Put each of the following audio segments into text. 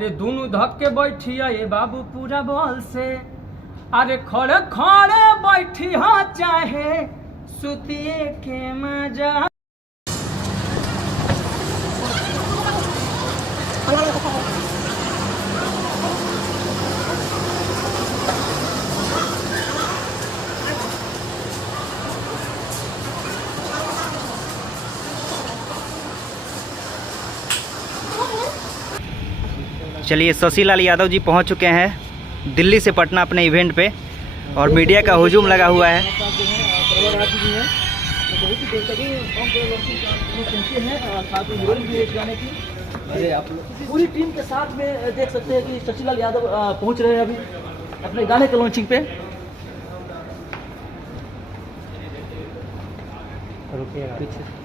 अरे दोनों धक के बैठिया ये बाबू पूरा बॉल से, अरे खड़े खड़े बैठिया चाहे सुतिए के मजा। चलिए, शशि लाल यादव जी पहुंच चुके हैं दिल्ली से पटना अपने इवेंट पे और मीडिया का हुजूम लगा हुआ है। पूरी टीम के साथ में देख सकते हैं कि शशि लाल यादव पहुंच रहे हैं अभी अपने गाने के लॉन्चिंग पे। पीछे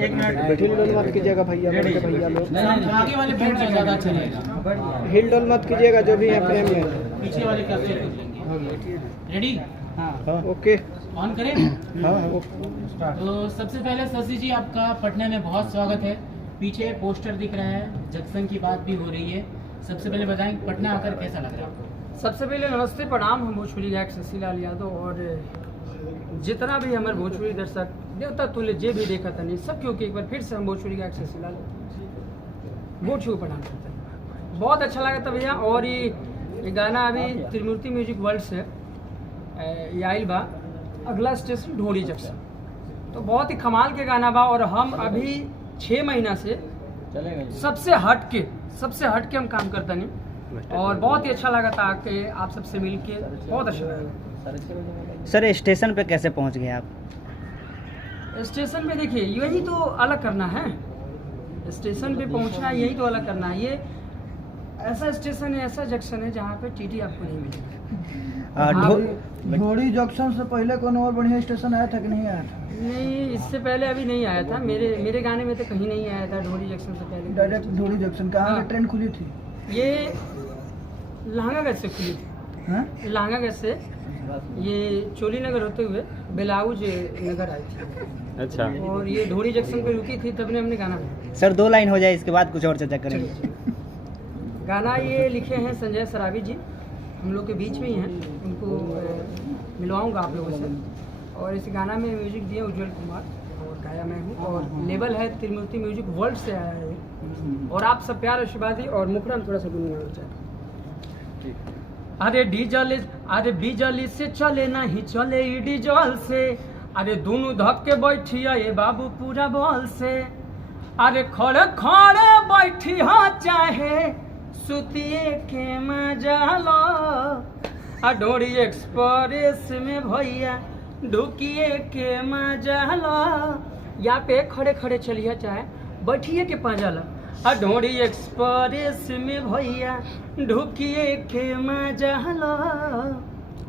एक मिनट हिल डोल मत कीजिएगा भैया, भैया लोग आगे वाले फ्रेंड से ज़्यादा अच्छा रहेगा। हिल डोल मत कीजिएगा, जो भी है प्रेम में पीछे वाले करते लेंगे। रेडी? हाँ ओके ऑन करें? हाँ। तो सबसे पहले शशि जी आपका पटना में बहुत स्वागत है। पीछे पोस्टर दिख रहा है, जंक्शन की बात भी हो रही है। सबसे पहले बताएं पटना आकर कैसा लग रहा है आपको? सबसे पहले नमस्ते प्रणाम। हम भोजपुरी गायक शशि लाल यादव और जितना भी हमारे भोजपुरी दर्शक देवता तुल्य जे भी देखा था नहीं सब, क्योंकि एक बार फिर से हम भोजपुरी गायक शशि लाल भोजपुरी प्रणाम करते हैं। बहुत अच्छा लगा था भैया। और ये गाना अभी त्रिमूर्ति म्यूजिक वर्ल्ड से ये आइल बा, अगला स्टेशन ढोरी जंक्शन। तो बहुत ही कमाल के गाना बा और हम अभी 6 महीना से सबसे हट के हम काम करता नहीं और बहुत ही अच्छा लगा था आके आप सबसे मिल के, बहुत अच्छा लगा। सर, स्टेशन पे कैसे पहुंच गए आप? स्टेशन पे देखिए यही तो अलग करना है, स्टेशन पे पहुंचना यही तो अलग करना है। ये ऐसा स्टेशन है, ऐसा जंक्शन है जहाँ पे टीटी आपको नहीं मिलेगा। ढोरी जंक्शन से पहले कौन और बढ़िया स्टेशन आया था कि नहीं आया था? नहीं, इससे पहले अभी नहीं आया था। मेरे गाने में तो कहीं नहीं आया था ढोरी जंक्शन से पहले। डायरेक्ट ढोरी जंक्शन कहाँ हाँ। ट्रेन खुली थी? ये लहंगागंज से खुली थी। हाँ? लहंगागंज से ये चोली नगर होते हुए बेलाउज नगर आई थी। अच्छा। और ये ढोरी जंक्शन पे रुकी थी, तब ने हमने गाना गाया। सर 2 लाइन हो जाए, इसके बाद कुछ और चर्चा करेंगे। गाना ये लिखे हैं संजय सराबी जी, हम लोग के बीच में ही हैं। उनको मिलवाऊंगा आप लोगों से। और इस गाना में म्यूजिक दिए उज्जवल कुमार और गाया मैं हूँ। और लेबल है त्रिमूर्ति म्यूजिक वर्ल्ड से आया है। और आप सब प्यार आशीर्वाद दी और मुखरम थोड़ा सा गुनगुनाना चाहते। अरे डीजल से चले नहीं चले डीजल से, अरे दोनों धक के बैठिया ये बाबू पूरा बॉल से, अरे खड़े खड़े बैठिया चाहे सुतिए के मजा लो। ढोरी एक्सप्रेस में भैया ढुकिए के मजा लो। यहाँ पे खड़े खड़े चलिए चाहे बैठिए के पाजा लो। ढोरी एक्सप्रेस में भैया ढुकिए के मजा लो।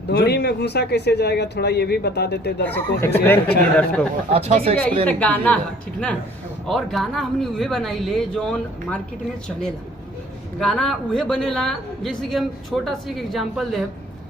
ढोरी में घुसा कैसे जाएगा, थोड़ा ये भी बता देते दर्शकों को। एक्सप्लेन कीजिए दर्शकों को। अच्छा से एक्सप्लेन। ये गाना है ठीक ना, और गाना हमने उहे बनाई ले जौन मार्केट में चलेला। गाना उहे बनेला जैसे कि हम छोटा सा एक एग्जाम्पल दे,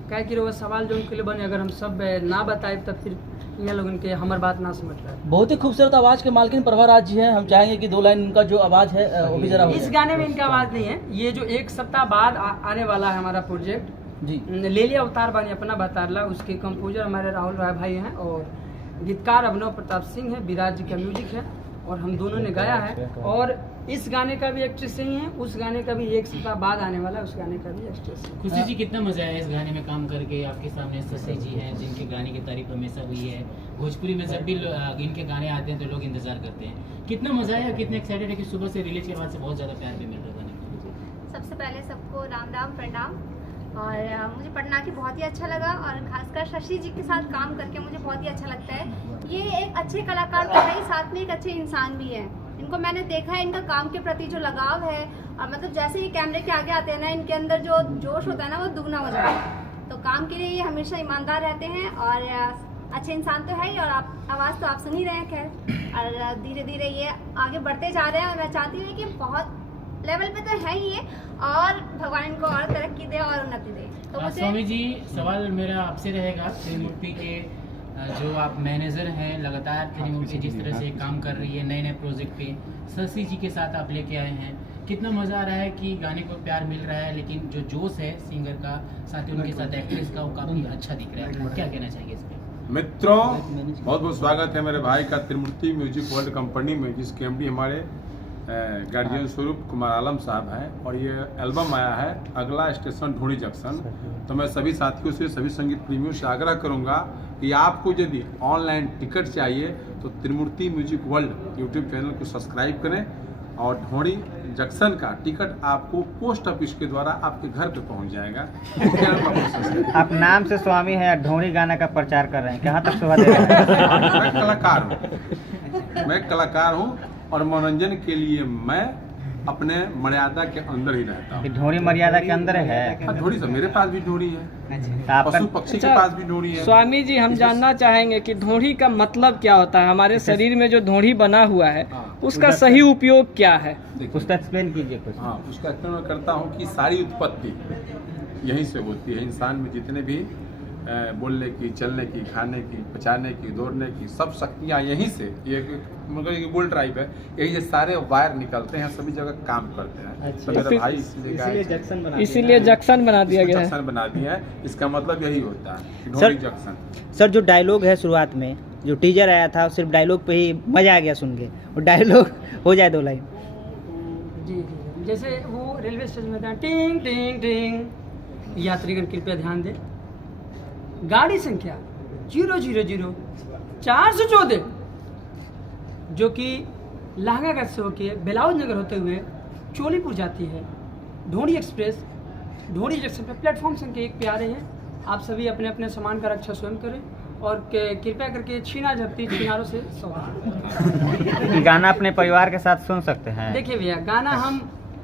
क्या कि वो सवाल जो उनके लिए बने, अगर हम सब ना बताए तब फिर यहाँ लोगों के हमार बात ना समझ पाए। बहुत ही खूबसूरत आवाज के मालकिन प्रभा राज जी हैं। हम चाहेंगे कि 2 लाइन उनका जो आवाज है वो भी जरा हो इस जाए। गाने में इनका आवाज नहीं है। ये जो 1 सप्ताह बाद आने वाला है हमारा प्रोजेक्ट जी, ले लिया अवतार बानी अपना बतारला, उसके कंपोजर हमारे राहुल राय भाई हैं और गीतकार अभिनव प्रताप सिंह है। विराज जी का म्यूजिक है और हम दोनों ने गाया है। और इस गाने का भी एक्ट्रेस ही है, उस गाने का भी 1 सप्ताह बाद आने वाला है, उस गाने का भी एक्ट्रेस है। खुशी जी कितना मजा आया इस गाने में काम करके? आपके सामने शशि जी हैं जिनके गाने की तारीफ हमेशा हुई है। भोजपुरी में जब भी इनके गाने आते हैं तो लोग इंतजार करते हैं। कितना मजा आया, कितने एक्साइटेड है कि सुबह से रिलीज के बाद से बहुत ज़्यादा प्यार भी मिल रहा है गाने को? सबसे पहले सबको राम राम प्रणाम। और मुझे पटना की बहुत ही अच्छा लगा और खासकर शशि जी के साथ काम करके मुझे बहुत ही अच्छा लगता है। ये एक अच्छे कलाकार तो है ही, साथ में एक अच्छे इंसान भी हैं। इनको मैंने देखा है, इनका काम के प्रति जो लगाव है और मतलब जैसे ही कैमरे के आगे आते हैं ना, इनके अंदर जो जोश होता है ना वो दुगना हो जाता है। तो काम के लिए ये हमेशा ईमानदार रहते हैं और अच्छे इंसान तो है ही। और आप आवाज़ तो आप सुन ही रहे हैं खैर, और धीरे धीरे ये आगे बढ़ते जा रहे हैं। और मैं चाहती हूँ कि बहुत लेवल पे तो है ही ये, और भगवान इनको और तरक्की दे और उन्नति दे। तो मुझे स्वामी जी, सवाल मेरा आपसे रहेगा, त्रिमूर्ति के जो आप मैनेजर हैं, लगातार त्रिमूर्ति जिस तरह से काम कर रही है नए नए प्रोजेक्ट पे, शशि जी के साथ आप लेके आए हैं, कितना मज़ा आ रहा है कि गाने को प्यार मिल रहा है, लेकिन जो जोश है सिंगर का, साथ ही उनके साथ एक्ट्रेस का, वो काफ़ी अच्छा दिख रहा है। क्या कहना चाहिए इस पर? मित्रों, बहुत बहुत स्वागत है मेरे भाई का त्रिमूर्ति म्यूजिक वर्ल्ड कंपनी में, जिसके एमडी हमारे गार्जियन स्वरूप कुमार आलम साहब हैं। और ये एल्बम आया है अगला स्टेशन ढोणी जंक्शन। तो मैं सभी साथियों से, सभी संगीत प्रेमियों से आग्रह करूंगा कि आपको यदि ऑनलाइन टिकट चाहिए तो त्रिमूर्ति म्यूजिक वर्ल्ड यूट्यूब चैनल को सब्सक्राइब करें, और ढोणी जंक्शन का टिकट आपको पोस्ट ऑफिस के द्वारा आपके घर पे पहुंच जाएगा। आप नाम से स्वामी हैं, ढोणी गाना का प्रचार कर रहे हैं, कहाँ तक शोभा दे रहे हैं? मैं कलाकार हूँ, मैं कलाकार हूँ और मनोरंजन के लिए मैं अपने मर्यादा के अंदर ही रहता हूँ। ढोणी मर्यादा के अंदर है। ढोड़ी तो मेरे पास भी ढोड़ी है, पशु पक्षी के पास भी ढोड़ी है। स्वामी जी, हम जानना चाहेंगे कि ढोड़ी का मतलब क्या होता है? हमारे शरीर में जो ढोड़ी बना हुआ है उसका सही उपयोग क्या है? उसका एक्सप्लेन कीजिए कुछ। हाँ, उसका एक्सप्लेन मैं करता हूँ कि सारी उत्पत्ति यहीं से होती है। इंसान में जितने भी बोलने की, चलने की, खाने की, पचाने की, दौड़ने की सब शक्तियाँ यहीं से, ये मतलब ये गोल्ड ड्राइव है, यही से सारे वायर निकलते हैं, सभी जगह काम करते हैं। तो मेरा भाई इसीलिए जंक्शन बना दिया गया है। जंक्शन बना दिया है। इसका मतलब यही होता है, सर- ढोड़ी जंक्शन। सर, जो डायलॉग है शुरुआत में, जो टीजर आया था, सिर्फ डायलॉग पे ही मजा आ गया सुन के। वो डायलॉग हो जाए 2 लाइन। जी जी, जैसे वो रेलवे स्टेशन में था, टिंग टिंग टिंग, यात्रीगण कृपया ध्यान दें, गाड़ी संख्या 000-414 जो कि लाहगागढ़ से होकर बेलाउज नगर होते हुए चोलीपुर जाती है, ढोणी एक्सप्रेस ढोणी जंक्शन पर प्लेटफॉर्म संख्या 1 पे आ रहे हैं। आप सभी अपने अपने सामान का रक्षा स्वयं करें और कृपया करके छीना झपटी छीनारों से सावधान। गाना अपने परिवार के साथ सुन सकते हैं। देखिए भैया, गाना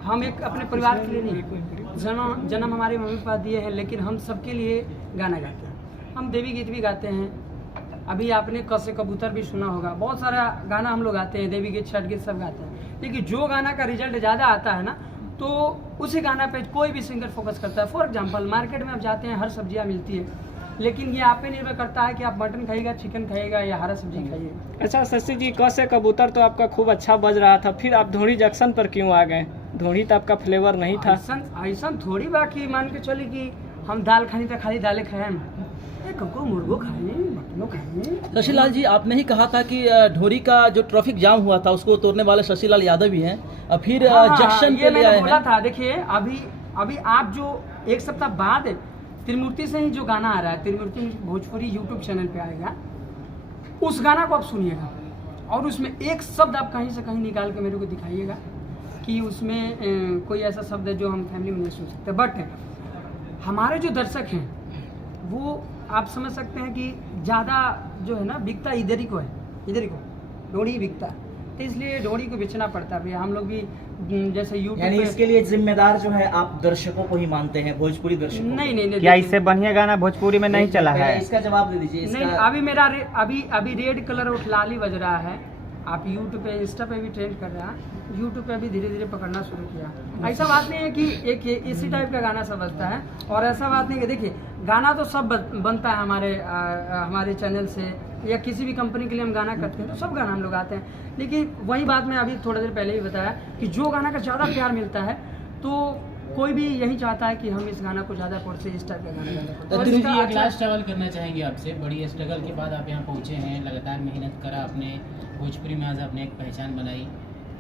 हम एक अपने परिवार के लिए नहीं, जन्म हमारे मम्मी पापा दिए हैं, लेकिन हम सबके लिए गाना गाते हैं। हम देवी गीत भी गाते हैं। अभी आपने कसे कबूतर भी सुना होगा, बहुत सारा गाना हम लोग गाते हैं, देवी गीत, छठ गीत सब गाते हैं। लेकिन जो गाना का रिजल्ट ज़्यादा आता है ना, तो उसी गाना पे कोई भी सिंगर फोकस करता है। फॉर एग्जांपल, मार्केट में आप जाते हैं, हर सब्जियां मिलती है, लेकिन ये आप पे निर्भर करता है कि आप मटन खाइएगा, चिकन खाइएगा या हरा सब्जी खाइएगा। अच्छा शशि जी, कसे कबूतर तो आपका खूब अच्छा बज रहा था, फिर आप ढोणी जंक्शन पर क्यों आ गए? ढोणी तो आपका फ्लेवर नहीं था। ऐसा थोड़ी बाकी मान के चली कि हम दाल खानी तो खाली दालें खाए, कको मुर्गो खाए, मटनो खाए। शशिलाल जी, आपने ही कहा था कि ढोरी का जो ट्रैफिक जाम हुआ था उसको तोड़ने वाले शशिलाल यादव भी हैं, और फिर जंक्शन ये पे ले मैंने आए बोला हैं। था। देखिए, अभी आप जो 1 सप्ताह बाद त्रिमूर्ति से ही जो गाना आ रहा है, त्रिमूर्ति भोजपुरी यूट्यूब चैनल पे आएगा, उस गाना को आप सुनिएगा और उसमें एक शब्द आप कहीं से कहीं निकाल के मेरे को दिखाइएगा कि उसमें कोई ऐसा शब्द है जो हम फैमिली में नहीं सुन सकते। बट हमारे जो दर्शक हैं वो आप समझ सकते हैं कि ज़्यादा जो है ना बिकता इधर ही को है, इधर ही को ढोड़ी बिकता है, तो इसलिए ढोड़ी को बेचना पड़ता है भैया। हम लोग भी जैसे यूट्यूब यानी इसके लिए जिम्मेदार जो है आप दर्शकों को ही मानते हैं, भोजपुरी दर्शकों को? नहीं, क्या इससे बढ़िया गाना भोजपुरी में नहीं चला है? इसका जवाब दे दीजिए। नहीं, अभी मेरा अभी रेड कलर और लाली बज रहा है। आप यूट्यूब पे, इंस्टा पे भी ट्रेंड कर रहा है, यूट्यूब पे अभी धीरे धीरे पकड़ना शुरू किया। ऐसा बात नहीं है कि एक इसी टाइप का गाना सब बजता है, और ऐसा बात नहीं कि देखिए गाना तो सब बनता है हमारे चैनल से, या किसी भी कंपनी के लिए हम गाना करते हैं तो सब गाना हम लोग आते हैं। लेकिन वही बात मैं अभी थोड़ा देर पहले ही बताया कि जो गाना का ज़्यादा प्यार मिलता है तो कोई भी यही चाहता है कि हम इस गाना को ज़्यादा पढ़ से इस टाइप का गाना गाएं। तो जी, एक लास्ट सवाल करना चाहेंगे आपसे। बड़ी स्ट्रगल के बाद आप यहाँ पहुँचे हैं, लगातार मेहनत करा आपने, भोजपुरी में आज आपने एक पहचान बनाई,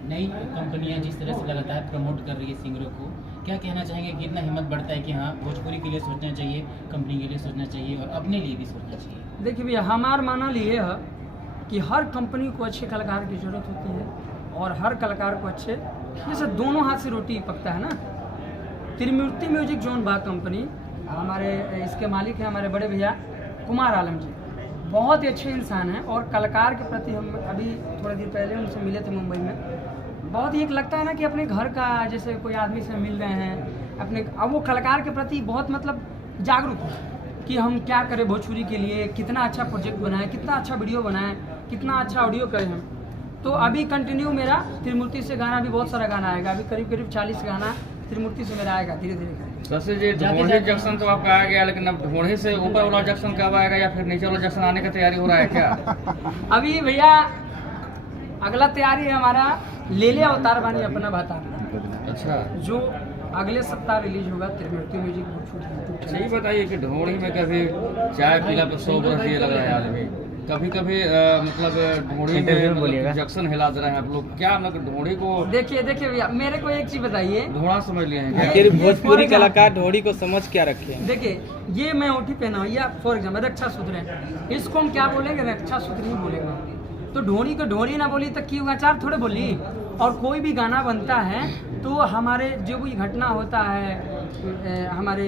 नई कंपनियां जिस तरह से लगातार प्रमोट कर रही है सिंगरों को, क्या कहना चाहेंगे? कितना हिम्मत बढ़ता है कि हाँ, भोजपुरी के लिए सोचना चाहिए, कंपनी के लिए सोचना चाहिए और अपने लिए भी सोचना चाहिए? देखिए भैया, हमारा मानना ये है कि हर कंपनी को अच्छे कलाकार की ज़रूरत होती है, और हर कलाकार को अच्छे, जैसे दोनों हाथ से रोटी पकता है ना, त्रिमूर्ति म्यूजिक जोन बा कंपनी हमारे इसके मालिक हैं हमारे बड़े भैया कुमार आलम जी, बहुत ही अच्छे इंसान हैं। और कलाकार के प्रति हम अभी थोड़े दिन पहले उनसे मिले थे मुंबई में, बहुत ही एक लगता है ना कि अपने घर का जैसे कोई आदमी से मिल रहे हैं अपने। अब वो कलाकार के प्रति बहुत मतलब जागरूक है कि हम क्या करें भोजपुरी के लिए, कितना अच्छा प्रोजेक्ट बनाएं, कितना अच्छा वीडियो बनाएं, कितना अच्छा ऑडियो करें हम। तो अभी कंटिन्यू मेरा त्रिमूर्ति से गाना भी बहुत सारा गाना आएगा, अभी करीब करीब 40 गाना त्रिमूर्ति से मेरा आएगा धीरे धीरे। शशि जी, ढोढ़ी जंक्शन तो आपका आ गया, लेकिन अब ढोढ़ी से ऊपर वाला जंक्शन कब आएगा या फिर नीचे वाला जंक्शन आने का तैयारी हो रहा है क्या? अभी भैया अगला तैयारी है हमारा ले ले अवतार बानी अपना भतार, अच्छा, जो अगले सप्ताह रिलीज होगा त्रिमूर्ति म्यूजिक भोजपुरी। सही बताइए कि ढोढ़ी में कभी चाय पीला पे 100 बरस ये लग रहा है आदमी, कभी कभी मतलब ढोढ़ी में जंक्शन हिला दे रहे हैं आप लोग, क्या मतलब ढोढ़ी को? देखिए भैया मेरे को एक चीज बताइए, ढोढ़ा समझ लिए हैं क्या? आखिर भोजपुरी कलाकार ढोढ़ी को समझ क्या रखे हैं? देखिए ये मैं ओठी पहना हूँ या फॉर एग्जाम्पल रक्षा सूत्र है, इसको हम क्या बोलेंगे? रक्षा सूत्र ही बोलेंगे। तो ढोढ़ी को ढोढ़ी ना बोली तो क्यों अचार थोड़े बोली। और कोई भी गाना बनता है तो हमारे जो भी घटना होता है हमारे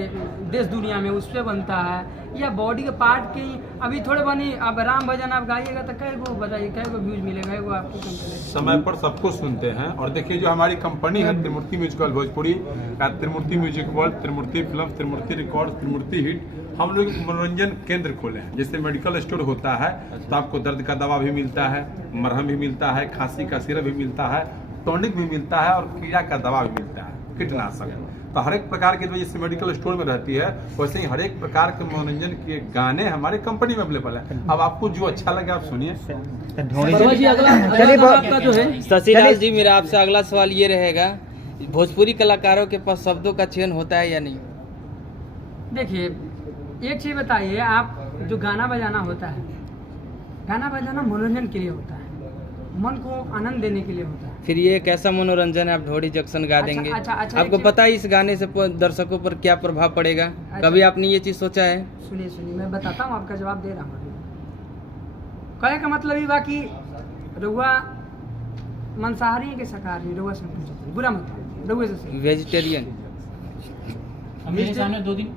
देश दुनिया में उस पर बनता है, या बॉडी के पार्ट की अभी थोड़े बनी। अब राम भजन आप गाइएगा तो कै गो बजाइए, कै गो व्यूज मिलेगा, कै गो आपको कम चलेगा। समय पर सबको सुनते हैं। और देखिए जो हमारी कंपनी है त्रिमूर्ति म्यूजिकल भोजपुरी, त्रिमूर्ति म्यूजिक वर्ल्ड, त्रिमूर्ति फिल्म, त्रिमूर्ति रिकॉर्ड, त्रिमूर्ति हिट, हम लोग एक मनोरंजन केंद्र खोले हैं। जैसे मेडिकल स्टोर होता है तो आपको दर्द का दवा भी मिलता है, मरहम भी मिलता है, खांसी का सिरप भी मिलता है, टॉनिक भी मिलता है और कीड़ा का दवा भी मिलता है, कीटनाशक। तो हर एक प्रकार की जैसे मेडिकल स्टोर में रहती है वैसे ही हर एक प्रकार के मनोरंजन के गाने हमारे कंपनी में अवेलेबल है। अब आपको जो अच्छा लगे आप सुनिए। शशिलाल जी, मेरा आपसे अगला सवाल ये रहेगा, भोजपुरी कलाकारों के पास शब्दों का चयन होता है या नहीं? देखिए एक चीज बताइए, आप जो गाना बजाना होता है, गाना बजाना मनोरंजन के लिए होता है, मन को आनंद देने के लिए होता है। फिर ये एक ऐसा मनोरंजन है, आप ढोढ़ी जंक्शन गा देंगे, अच्छा, आपको पता है इस गाने से दर्शकों पर क्या प्रभाव पड़ेगा? कभी आपने ये चीज सोचा है? सुनिए मैं बताता हूँ, आपका जवाब दे रहा हूँ। कहे का मतलब ये बाकी रउआ मांसाहारी के शाकाहारी, रउआ से पूछो, बुरा मत रउआ से वेजिटेरियन। मेरे सामने 2 दिन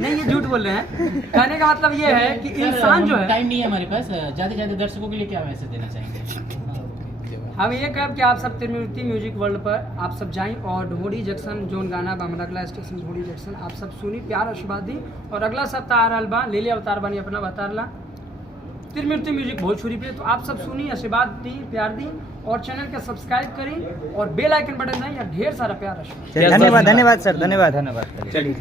नहीं ये झूठ बोल रहे हैं। कहने का मतलब ये है कि इंसान जो है, टाइम नहीं है हमारे पास, ज्यादा दर्शकों के लिए क्या मैसेज देना चाहेंगे? हम ये कहें कि आप सब त्रिमूर्ति म्यूजिक वर्ल्ड पर आप सब जाएं और ढोढ़ी जंक्शन जोन गाना बामन अगला स्टेशन ढोढ़ी जंक्शन आप सब सुनी, प्यार आशीर्वाद दी। और अगला सप्ताह आ रहा बा ले ले अवतार बानी अपना बतारला त्रिमूर्ति म्यूजिक भोजपुरी पे, तो आप सब सुनी, आशीर्वाद दी, प्यार दी और चैनल का सब्सक्राइब करी और बेल आइकन बटन दबाएं या ढेर सारा प्यार आशीर्वाद। धन्यवाद सर, धन्यवाद। चलिए।